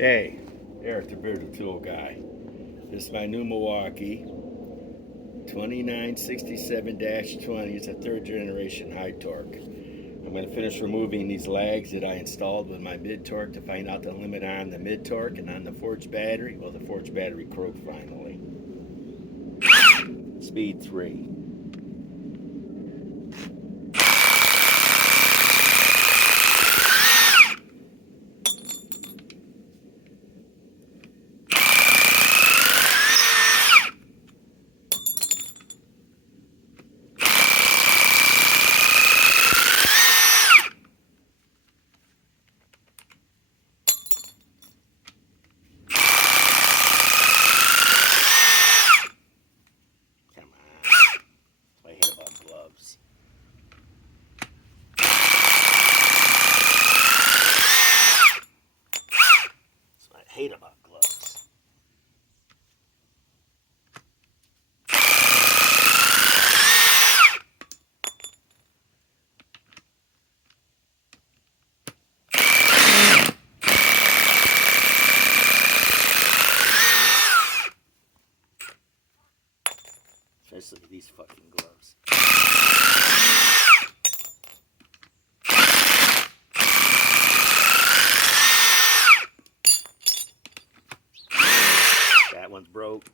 Hey, Eric the Bearded Tool Guy. This is my new Milwaukee 2967-20. It's a third generation high torque. I'm going to finish removing these lags that I installed with my mid torque to find out the limit on the mid torque and on the forged battery. Well, the forged battery croaked finally. Speed 3. Come on. That's what I hate about gloves. That's what I hate about gloves. Especially these fucking gloves. That one's broke.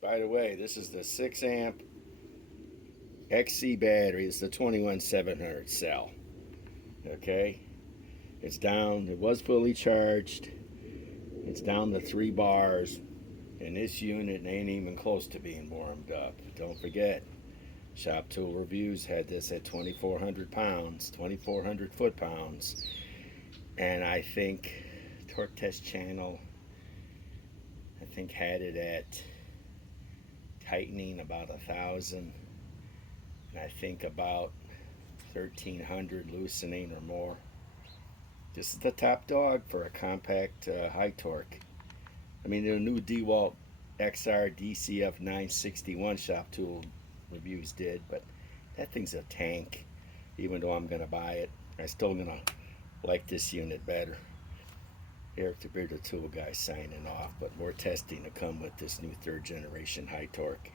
By the way, this is the 6 amp XC battery. It's the 21700 cell. Okay, it's down. It was fully charged. It's down to 3 bars, and this unit ain't even close to being warmed up. Don't forget, Shop Tool Reviews had this at 2,400 pounds, 2,400 foot-pounds, and I think Torque Test Channel, I think, had it at tightening about 1,000, and I think about 1,300 loosening or more. This is the top dog for a compact high torque. I mean, the new DeWalt XR DCF 961 Shop Tool Reviews did, but that thing's a tank. Even though I'm gonna buy it, I'm still gonna like this unit better. Eric the Bearded Tool Guy signing off, but more testing to come with this new third generation high torque.